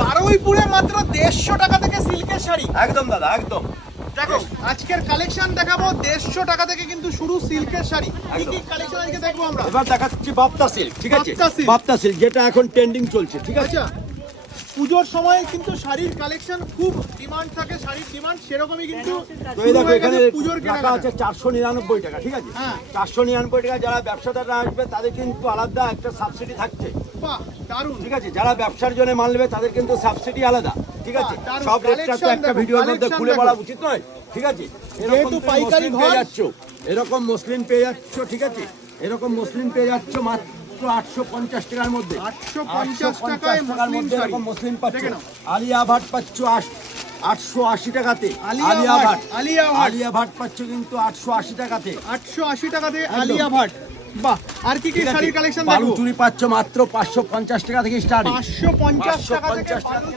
বারুইপুরে মাত্র 150 টাকা থেকে সিল্কের শাড়ি। একদম দাদা, একদম। দেখো আজকের কালেকশন দেখাবো 150 টাকা থেকে কিন্তু শুরু সিল্কের শাড়ি। কি কি কালেকশন আজকে দেখবো আমরা? এবার দেখাচ্ছি বাপ্তা সিল্ক, ঠিক আছে? বাপ্তা silk। বাপ্তা সিল্ক যেটা এখন ট্রেন্ডিং চলছে, ঠিক আছে? আচ্ছা, পুজোর সময় কিন্তু শাড়ির কালেকশন খুব ডিমান্ড থাকে, শাড়ির ডিমান্ড সেরকমই কিন্তু তো এই শুরু দেখো হয়ে এখানে গেছে পুজোর রাখা কেনাকাটা। আছে 499 টাকা, ঠিক আছে? হ্যাঁ। 499 টাকা যারা ব্যবসাদাররা আসবে তাদের কিন্তু আলাদা একটা সাবসিডি থাকছে, বাহ দারুণ। ঠিক আছে? যারা ব্যবসার জন্য মাল নেবে তাদের কিন্তু সাবসিডি আলাদা, ঠিক আছে? বাহ, দারুণ। সব রেটটা তো Collection একটা দেখো, ভিডিওর মধ্যে collection খুলে দেখো। বলা উচিত নয়, ঠিক আছে? যেহেতু তুমি পাইকারি মসলিন ঘর। পেয়ে যাচ্ছ, এরকম মসলিন পেয়ে যাচ্ছ, ঠিক আছে? এরকম মসলিন পেয়ে যাচ্ছ মাত্র 850 টাকার মধ্যে। 850 টাকায় টাকার মুসলিম মধ্যে শাড়ি। এরকম মসলিন পাচ্ছ। দেখে নাও। আলিয়া ভাট পাচ্ছ 880 টাকাতে। আলিয়া ভাট, আলিয়া ভাট। আলিয়া ভাট পাচ্ছ কিন্তু 880 টাকাতে। 880 টাকা দিয়ে একদম। আলিয়া ভাট। বাহ, আর কি কি ঠিক আছে? শাড়ির কালেকশন বালু দেখবো? চুড়ি পাচ্ছ মাত্র 550 টাকা থেকে স্টার্ট। 550 টাকা থেকে 550 বালু